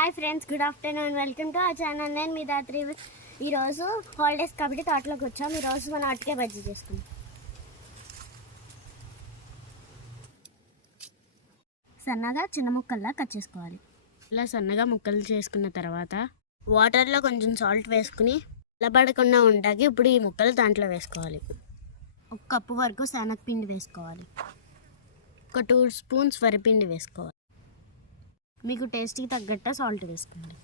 Hi friends, good afternoon. Welcome to our channel. నేను మీ దాత్రి. ఈరోజు holidays కాబట్టి తోటలోకి వచ్చాం. ఈరోజు మనం అటుకే బజ్జీ చేసుకుంటాం. సన్నగా చిన్న ముక్కల్లా కట్ చేసుకోవాలి. ఇలా సన్నగా ముక్కలు చేసుకున్న తర్వాత వాటర్లో కొంచెం సాల్ట్ వేసుకుని లబడకుండా ఉంటాకి ఇప్పుడు ఈ ముక్కలు దాంట్లో వేసుకోవాలి. 1 కప్పు వరకు శనగపిండి వేసుకోవాలి. ఒక 2 స్పూన్స్ వరిపిండి వేసుకోవాలి. మీకు టేస్ట్కి తగ్గట్టు సాల్ట్ వేసుకోండి.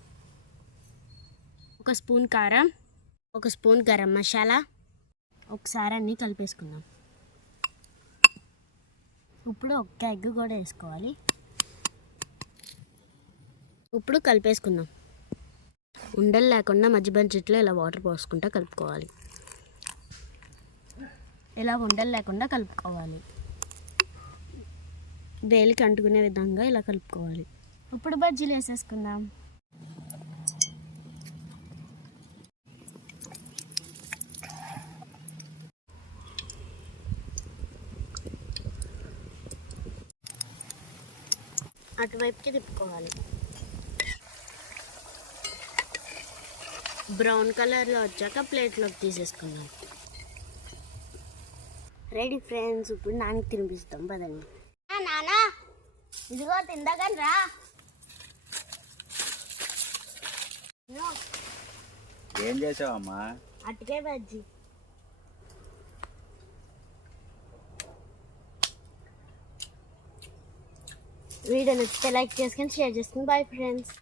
1 స్పూన్ కారం, 1 స్పూన్ గరం మసాలా. ఒకసారి అన్నీ కలిపేసుకుందాం. ఇప్పుడు 1 ఎగ్ కూడా వేసుకోవాలి. ఇప్పుడు కలిపేసుకుందాం. ఉండలు లేకుండా మధ్య బడ్జెట్లో ఇలా వాటర్ పోసుకుంటా కలుపుకోవాలి. ఇలా ఉండలు లేకుండా కలుపుకోవాలి. వేలికి అంటుకునే విధంగా ఇలా కలుపుకోవాలి. ఇప్పుడు బజ్జీలు వేసేసుకుందాం. అటువైపుకి తిప్పుకోవాలి. బ్రౌన్ కలర్లో వచ్చాక ప్లేట్లోకి తీసేసుకుందాం. Ready friends. ఇప్పుడు నాన్నకి తినిపిస్తాం. పదండి. నానా, ఇదిగో తిందాకని రా. ఏం చేసావమ్మా? అటుకే బజ్జీ. వీడియో నచ్చితే లైక్ చేసుకొని షేర్ చేసుకుని. Bye friends.